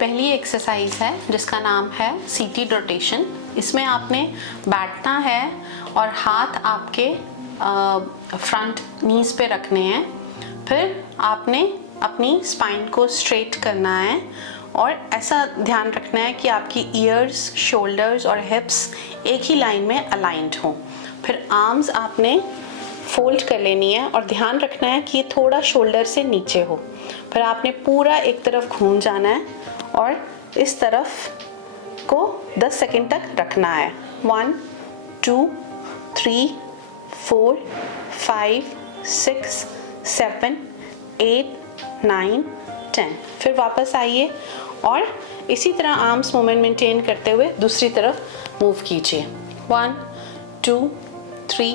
पहली एक्सरसाइज है जिसका नाम है सीटेड रोटेशन। इसमें आपने बैठना है और हाथ आपके फ्रंट नीज पे रखने हैं। फिर आपने अपनी स्पाइन को स्ट्रेट करना है और ऐसा ध्यान रखना है कि आपकी ईयर्स, शोल्डर्स और हिप्स एक ही लाइन में अलाइंड हों। फिर आर्म्स आपने फोल्ड कर लेनी है और ध्यान रखना है कि ये थोड़ा शोल्डर से नीचे हो। फिर आपने पूरा एक तरफ घूम जाना है और इस तरफ को 10 सेकंड तक रखना है। 1 2 3 4 5 6 7 8 9 10। फिर वापस आइए और इसी तरह आर्म्स मूवमेंट मेंटेन करते हुए दूसरी तरफ मूव कीजिए। 1 2 3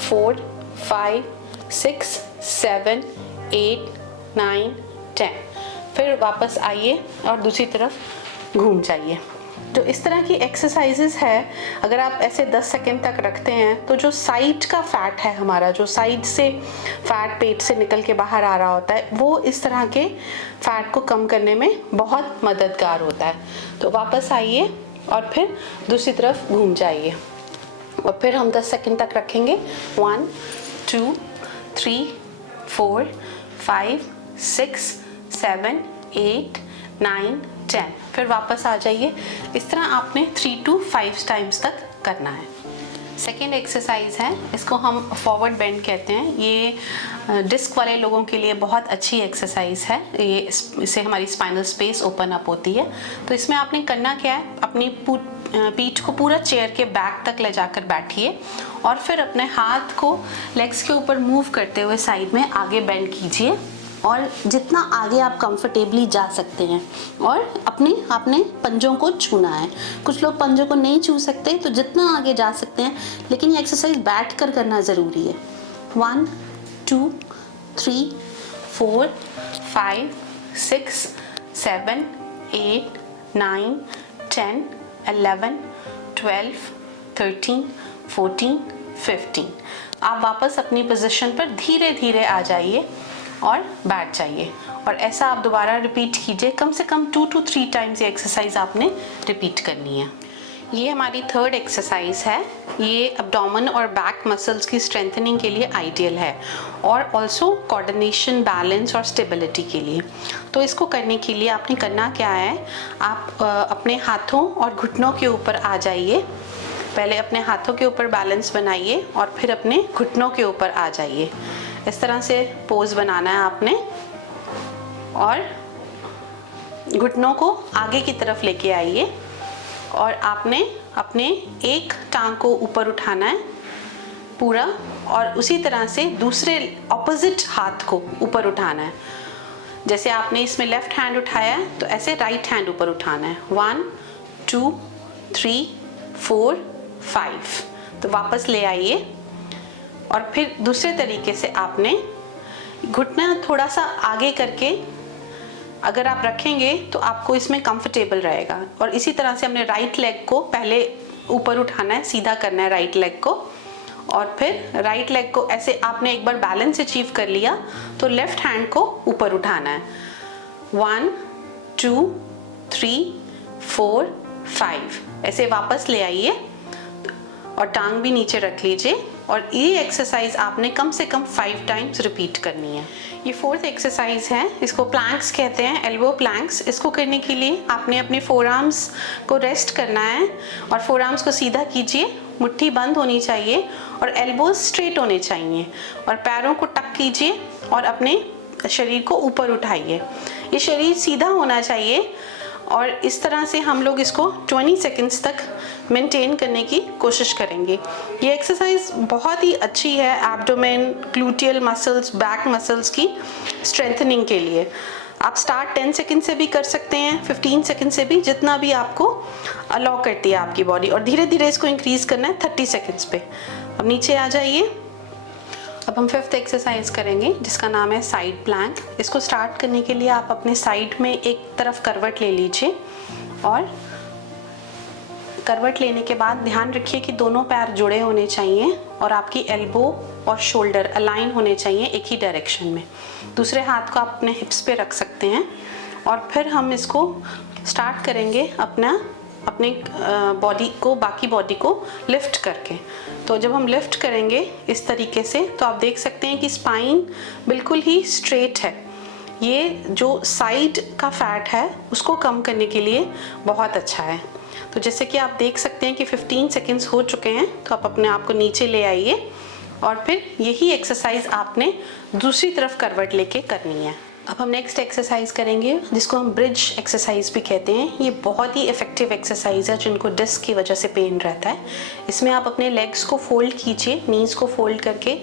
4 5 6 7 8 9 10। फिर वापस आइए और दूसरी तरफ घूम जाइए। तो इस तरह की एक्सरसाइजेस है। अगर आप ऐसे 10 सेकंड तक रखते हैं तो जो साइड का फैट है हमारा, जो साइड से फैट पेट से निकल के बाहर आ रहा होता है, वो इस तरह के फैट को कम करने में बहुत मददगार होता है। तो वापस आइए और फिर दूसरी तरफ घूम जाइए और फिर हम 10 सेकंड तक रखेंगे। 1 2 3 4 5 6 7 8 9 10। फिर वापस आ जाइए। इस तरह आपने 3 to 5 टाइम्स तक करना है। सेकेंड एक्सरसाइज है, इसको हम फॉरवर्ड बेंड कहते हैं। ये डिस्क वाले लोगों के लिए बहुत अच्छी एक्सरसाइज है। ये इससे हमारी स्पाइनल स्पेस ओपन अप होती है। तो इसमें आपने करना क्या है, अपनी पीठ को पूरा चेयर के बैक तक ले जाकर बैठिए और फिर अपने हाथ को लेग्स के ऊपर मूव करते हुए साइड में आगे बेंड कीजिए और जितना आगे आप कंफर्टेबली जा सकते हैं और आपने पंजों को छूना है। कुछ लोग पंजों को नहीं छू सकते, तो जितना आगे जा सकते हैं, लेकिन ये एक्सरसाइज बैठ कर करना ज़रूरी है। 1 2 3 4 5 6 7 8 9 10 11 12 13 14 15। आप वापस अपनी पोजीशन पर धीरे धीरे आ जाइए और बैठ जाइए और ऐसा आप दोबारा रिपीट कीजिए। कम से कम 2 to 3 टाइम्स ये एक्सरसाइज आपने रिपीट करनी है। ये हमारी थर्ड एक्सरसाइज है। ये अब्डोमेन और बैक मसल्स की स्ट्रेंथनिंग के लिए आइडियल है और ऑल्सो कोऑर्डिनेशन, बैलेंस और स्टेबिलिटी के लिए। तो इसको करने के लिए आपने करना क्या है, आप अपने हाथों और घुटनों के ऊपर आ जाइए। पहले अपने हाथों के ऊपर बैलेंस बनाइए और फिर अपने घुटनों के ऊपर आ जाइए। इस तरह से पोज बनाना है आपने और घुटनों को आगे की तरफ लेके आइए और आपने अपने एक टांग को ऊपर उठाना है पूरा और उसी तरह से दूसरे ऑपोजिट हाथ को ऊपर उठाना है। जैसे आपने इसमें लेफ्ट हैंड उठाया है तो ऐसे राइट हैंड ऊपर उठाना है। 1 2 3 4 5। तो वापस ले आइए और फिर दूसरे तरीके से आपने घुटना थोड़ा सा आगे करके अगर आप रखेंगे तो आपको इसमें कंफर्टेबल रहेगा। और इसी तरह से हमने राइट लेग को पहले ऊपर उठाना है, सीधा करना है राइट लेग को और फिर राइट लेग को ऐसे आपने एक बार बैलेंस अचीव कर लिया तो लेफ्ट हैंड को ऊपर उठाना है। 1 2 3 4 5। ऐसे वापस ले आइए और टांग भी नीचे रख लीजिए और ये एक्सरसाइज आपने कम से कम 5 टाइम्स रिपीट करनी है। ये फोर्थ एक्सरसाइज है, इसको प्लैंक्स कहते हैं, एल्बो प्लैंक्स। इसको करने के लिए आपने अपने फोर आर्म्स को रेस्ट करना है और फोर आर्म्स को सीधा कीजिए, मुट्ठी बंद होनी चाहिए और एल्बोज स्ट्रेट होने चाहिए और पैरों को टक कीजिए और अपने शरीर को ऊपर उठाइए। ये शरीर सीधा होना चाहिए और इस तरह से हम लोग इसको 20 सेकंड्स तक मेंटेन करने की कोशिश करेंगे। ये एक्सरसाइज बहुत ही अच्छी है abdomen, gluteal muscles, back muscles की स्ट्रेंथनिंग के लिए। आप स्टार्ट 10 सेकंड से भी कर सकते हैं, 15 सेकंड से भी, जितना भी आपको अलाउ करती है आपकी बॉडी, और धीरे धीरे इसको इंक्रीज करना है 30 सेकंड्स पे। अब नीचे आ जाइए। अब हम फिफ्थ एक्सरसाइज करेंगे जिसका नाम है साइड प्लैंक। इसको स्टार्ट करने के लिए आप अपने साइड में एक तरफ करवट ले लीजिए और करवट लेने के बाद ध्यान रखिए कि दोनों पैर जुड़े होने चाहिए और आपकी एल्बो और शोल्डर अलाइन होने चाहिए एक ही डायरेक्शन में। दूसरे हाथ को आप अपने हिप्स पे रख सकते हैं और फिर हम इसको स्टार्ट करेंगे अपने बाकी बॉडी को लिफ्ट करके। तो जब हम लिफ्ट करेंगे इस तरीके से, तो आप देख सकते हैं कि स्पाइन बिल्कुल ही स्ट्रेट है। ये जो साइड का फैट है उसको कम करने के लिए बहुत अच्छा है। तो जैसे कि आप देख सकते हैं कि 15 सेकेंड्स हो चुके हैं, तो आप अपने आप को नीचे ले आइए और फिर यही एक्सरसाइज आपने दूसरी तरफ करवट लेके करनी है। अब हम नेक्स्ट एक्सरसाइज करेंगे जिसको हम ब्रिज एक्सरसाइज भी कहते हैं। ये बहुत ही इफेक्टिव एक्सरसाइज है जिनको डिस्क की वजह से पेन रहता है। इसमें आप अपने लेग्स को फोल्ड कीजिए, नीज को फोल्ड करके,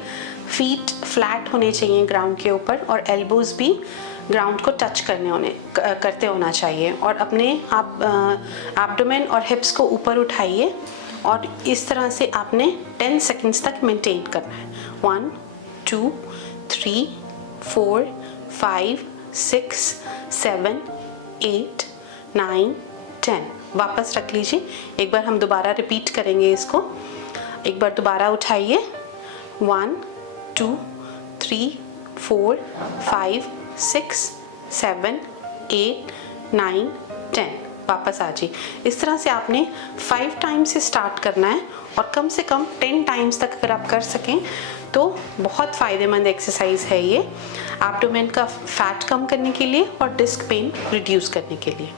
फीट फ्लैट होने चाहिए ग्राउंड के ऊपर और एल्बोज भी ग्राउंड को टच करते होना चाहिए। और अपने आप एब्डोमेन और हिप्स को ऊपर उठाइए और इस तरह से आपने 10 सेकेंड्स तक मेंटेन करना है। 1 2 3 4 5 6 7 8 9 10। वापस रख लीजिए। एक बार हम दोबारा रिपीट करेंगे इसको। एक बार दोबारा उठाइए। 1 2 3 4 5 6 7 8 9 10। वापस आ जाइए। इस तरह से आपने 5 टाइम्स से स्टार्ट करना है और कम से कम 10 टाइम्स तक अगर आप कर सकें तो बहुत फ़ायदेमंद एक्सरसाइज है ये, एब्डोमेन का फैट कम करने के लिए और डिस्क पेन रिड्यूस करने के लिए।